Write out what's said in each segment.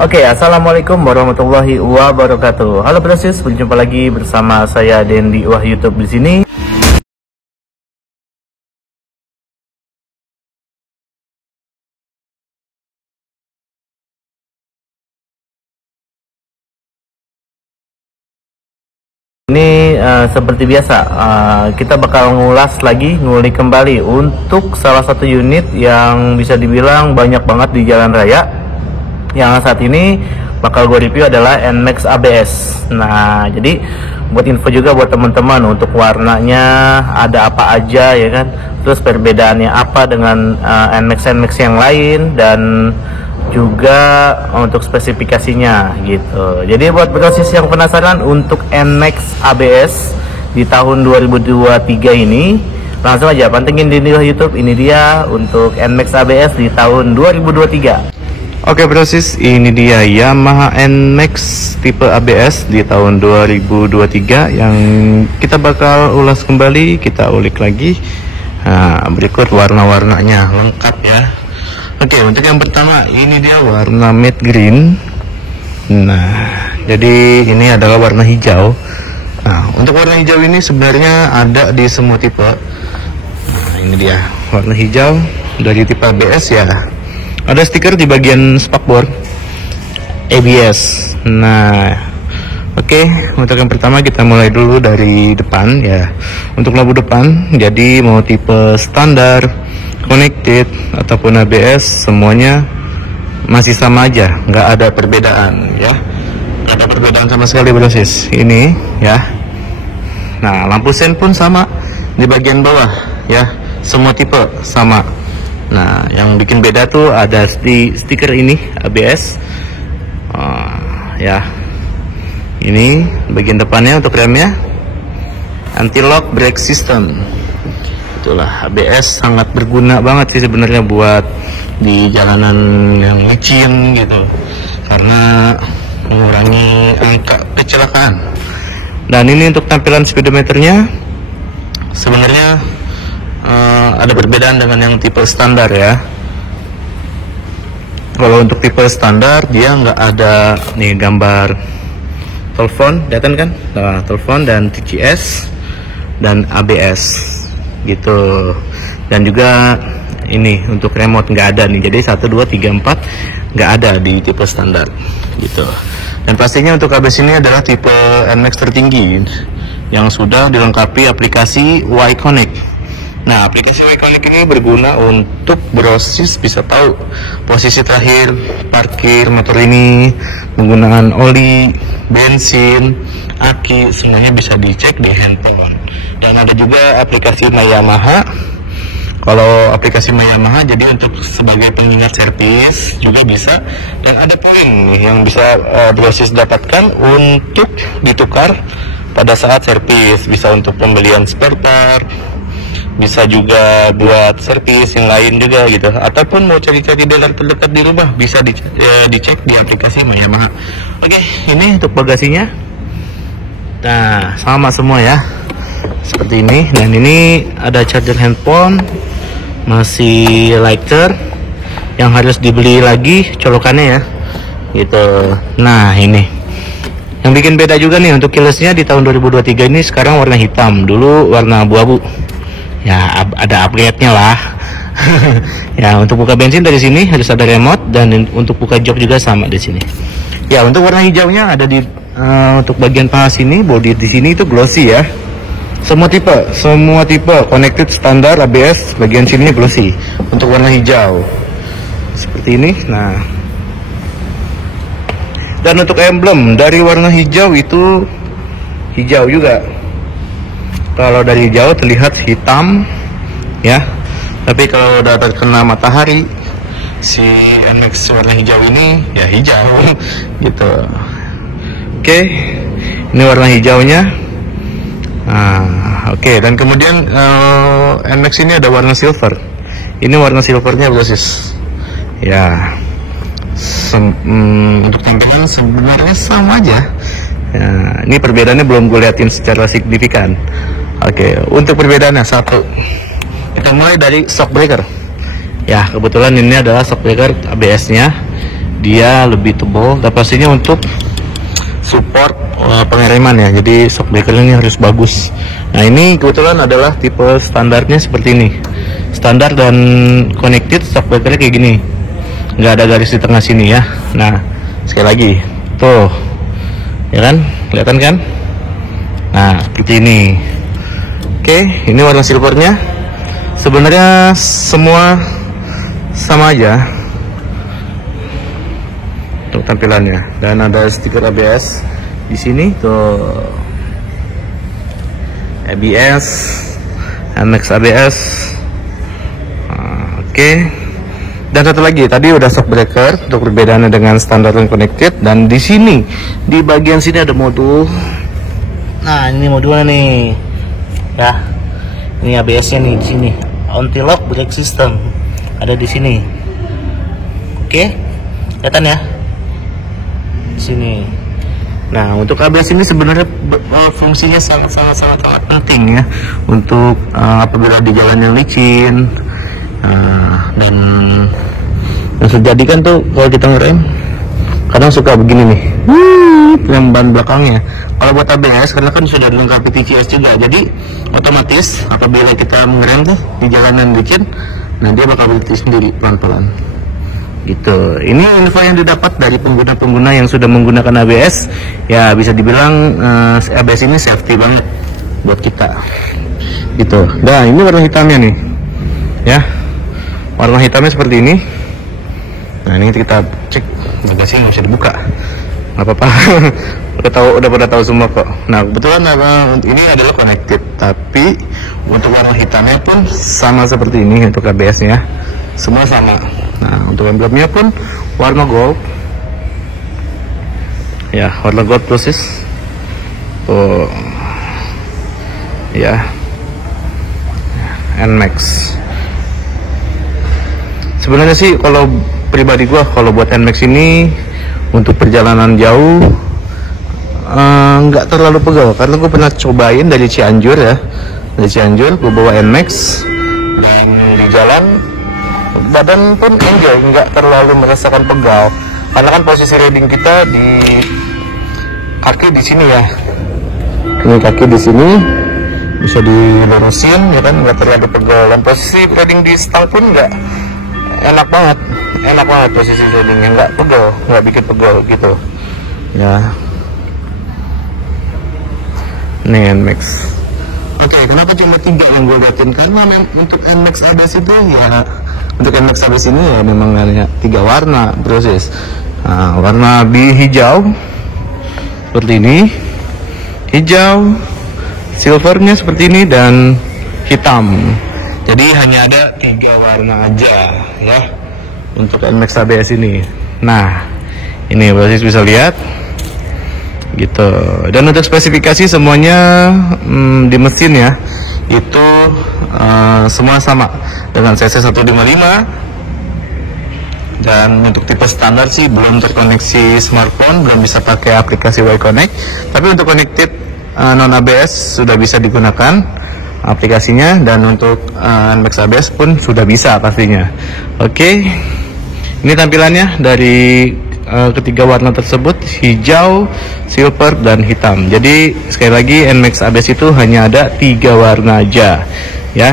Oke, assalamualaikum warahmatullahi wabarakatuh. Halo brosis, berjumpa lagi bersama saya Dendi Wah YouTube di sini. Ini seperti biasa, kita bakal ngulik kembali untuk salah satu unit yang bisa dibilang banyak banget di jalan raya. Yang saat ini bakal gue review adalah NMAX ABS. Nah, jadi buat info juga buat teman-teman untuk warnanya ada apa aja ya kan, terus perbedaannya apa dengan NMAX yang lain, dan juga untuk spesifikasinya gitu. Jadi buat brosis yang penasaran untuk NMAX ABS di tahun 2023 ini, langsung aja pantengin di YouTube. Ini dia untuk NMAX ABS di tahun 2023. Oke brosis, ini dia Yamaha NMAX tipe ABS di tahun 2023 yang kita bakal ulas kembali, kita ulik lagi. Nah, berikut warna-warnanya lengkap ya. Oke, untuk yang pertama ini dia warna matte green. Nah, jadi ini adalah warna hijau. Nah, untuk warna hijau ini sebenarnya ada di semua tipe. Nah, ini dia warna hijau dari tipe ABS ya. Ada stiker di bagian spakbor ABS. Nah, oke, untuk yang pertama kita mulai dulu dari depan ya. Untuk lampu depan, jadi mau tipe standar, connected ataupun ABS, semuanya masih sama aja, nggak ada perbedaan ya. Nggak ada perbedaan sama sekali brosis. Ini ya. Nah, lampu sen pun sama di bagian bawah ya. Semua tipe sama. Nah, yang bikin beda tuh ada di stiker ini ABS. Ya, ini bagian depannya untuk remnya, anti-lock brake system. Itulah, ABS sangat berguna banget sih sebenarnya buat di jalanan yang licin gitu, karena mengurangi angka kecelakaan. Dan ini untuk tampilan speedometernya sebenarnya ada perbedaan dengan yang tipe standar ya. Kalau untuk tipe standar dia nggak ada nih gambar telepon, kelihatan kan? Nah, telepon dan TCS dan ABS gitu. Dan juga ini untuk remote nggak ada nih. Jadi 1, 2, 3, 4 nggak ada di tipe standar gitu. Dan pastinya untuk ABS ini adalah tipe NMAX tertinggi yang sudah dilengkapi aplikasi Y-Connect. Nah, aplikasi Y-Connect ini berguna untuk brosis bisa tahu posisi terakhir parkir motor ini, penggunaan oli, bensin, aki, semuanya bisa dicek di handphone. Dan ada juga aplikasi My Yamaha. Kalau aplikasi My Yamaha jadi untuk sebagai pengingat servis juga bisa. Dan ada poin yang bisa brosis dapatkan untuk ditukar pada saat servis, bisa untuk pembelian spare part, bisa juga buat servis yang lain juga gitu, ataupun mau cari-cari dealer terdekat di rumah bisa dicek di aplikasi My Yamaha. Oke, ini untuk bagasinya. Nah, sama semua ya, seperti ini. Dan ini ada charger handphone, masih lighter, yang harus dibeli lagi colokannya ya gitu. Nah, ini yang bikin beda juga nih untuk keylessnya di tahun 2023 ini sekarang warna hitam, dulu warna abu-abu. Ya, ada upgrade-nya lah. Ya, untuk buka bensin dari sini harus ada remote, dan untuk buka jok juga sama di sini. Ya, untuk warna hijaunya ada di untuk bagian paha sini, bodi di sini itu glossy ya. Semua tipe connected standar ABS, bagian sini glossy. Untuk warna hijau seperti ini. Nah, dan untuk emblem dari warna hijau itu hijau juga. Kalau dari jauh terlihat hitam ya, tapi kalau udah terkena matahari si NMAX warna hijau ini ya hijau gitu. Oke, ini warna hijaunya. Nah, oke, dan kemudian NMAX ini ada warna silver. Ini warna silvernya brosis ya. Untuk tampilan sebenarnya sama aja ya. Ini perbedaannya belum gue liatin secara signifikan. Oke, untuk perbedaannya satu, kita mulai dari shock breaker. Ya, kebetulan ini adalah shock breaker ABS-nya. dia lebih tebal dan pastinya untuk support pengereman ya, jadi shock breaker ini harus bagus. Nah ini kebetulan adalah tipe standarnya seperti ini, standar dan connected shock breakernya kayak gini, nggak ada garis di tengah sini ya. Nah sekali lagi tuh ya kan, kelihatan kan? Nah seperti ini. Oke, ini warna silvernya. Sebenarnya semua sama aja untuk tampilannya, dan ada stiker ABS di sini tuh, ABS, NMAX ABS. Oke. Dan satu lagi, tadi udah shock breaker untuk perbedaannya dengan standar dan connected. Dan di sini di bagian sini ada modul. Nah ini modulnya nih ya, ini ABS nya nih di sini, anti-lock brake system ada di sini. Oke, kelihatan ya di sini. Nah untuk ABS ini sebenarnya fungsinya sangat penting ya, untuk apabila di jalan yang licin. Dan yang terjadi kan tuh kalau kita ngerem kadang suka begini nih, yang ban belakangnya. Kalau buat ABS karena kan sudah dilengkapi TCS juga, jadi otomatis apabila kita ngerem tuh di jalanan licin, nah dia bakal berhenti sendiri pelan-pelan gitu. Ini info yang didapat dari pengguna-pengguna yang sudah menggunakan ABS ya, bisa dibilang ABS ini safety banget buat kita gitu. Nah ini warna hitamnya nih ya, warna hitamnya seperti ini. Nah ini kita cek bagasinya, bisa dibuka, nggak apa-apa. udah pada tahu semua kok. Nah kebetulan ini adalah connected, tapi untuk warna hitamnya pun sama seperti ini untuk ABS nya, semua sama. Nah untuk emblemnya pun warna gold ya, warna gold proses tuh ya, NMAX. Sebenarnya sih kalau pribadi gua, kalau buat NMAX ini untuk perjalanan jauh nggak terlalu pegal, karena gue pernah cobain dari Cianjur ya, dari Cianjur gue bawa NMAX dan di jalan badan pun enjoy, nggak terlalu merasakan pegal, karena kan posisi riding kita di kaki di sini ya, ini kaki di sini bisa dilurusin ya kan, nggak terlalu pegal. Dan posisi riding di stang pun nggak enak banget posisi ridingnya, nggak pegal, nggak bikin pegal gitu ya. Nih NMAX. Oke, kenapa cuma 3 yang gue buatin? Karena untuk NMAX ABS itu ya, untuk NMAX ABS ini ya memang hanya 3 warna proses. Nah, warna hijau seperti ini, hijau, silvernya seperti ini, dan hitam. Jadi hanya ada 3 warna aja ya untuk NMAX ABS ini. Nah ini proses bisa lihat gitu. Dan untuk spesifikasi semuanya di mesin ya itu semua sama dengan CC 155. Dan untuk tipe standar sih belum terkoneksi smartphone, belum bisa pakai aplikasi Y-Connect. Tapi untuk connected non ABS sudah bisa digunakan aplikasinya, dan untuk NMAX ABS pun sudah bisa pastinya. Oke, ini tampilannya dari ketiga warna tersebut, hijau, silver, dan hitam. Jadi sekali lagi NMAX ABS itu hanya ada 3 warna aja ya.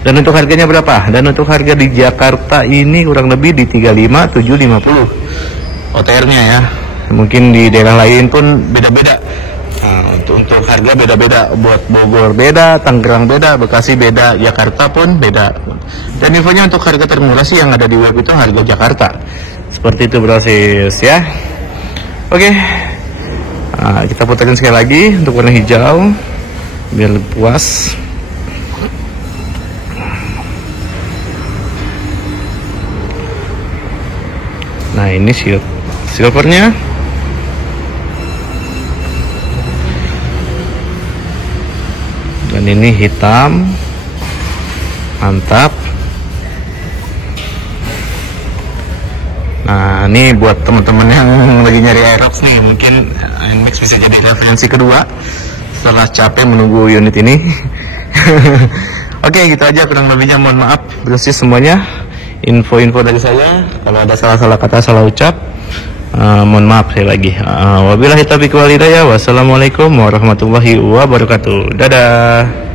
Dan untuk harganya berapa? Dan untuk harga di Jakarta ini kurang lebih di 35.750 OTR-nya ya. Mungkin di daerah lain pun beda-beda. Nah, untuk harga beda-beda, buat Bogor beda, Tangerang beda, Bekasi beda, Jakarta pun beda. Dan infonya untuk harga termurah sih yang ada di web itu harga Jakarta. Seperti itu proses ya. Oke, nah, kita putarkan sekali lagi untuk warna hijau biar lebih puas. Nah ini silvernya. Dan ini hitam. Mantap. Nah ini buat teman-teman yang lagi nyari Aerox nih, mungkin NMAX bisa jadi referensi kedua setelah capek menunggu unit ini. Oke, gitu aja kurang lebihnya, mohon maaf berarti semuanya. info-info dari saya. Kalau ada salah-salah kata, salah ucap, mohon maaf sekali lagi. Wabillahi taufiq wal hidayah. Wassalamualaikum warahmatullahi wabarakatuh. Dadah.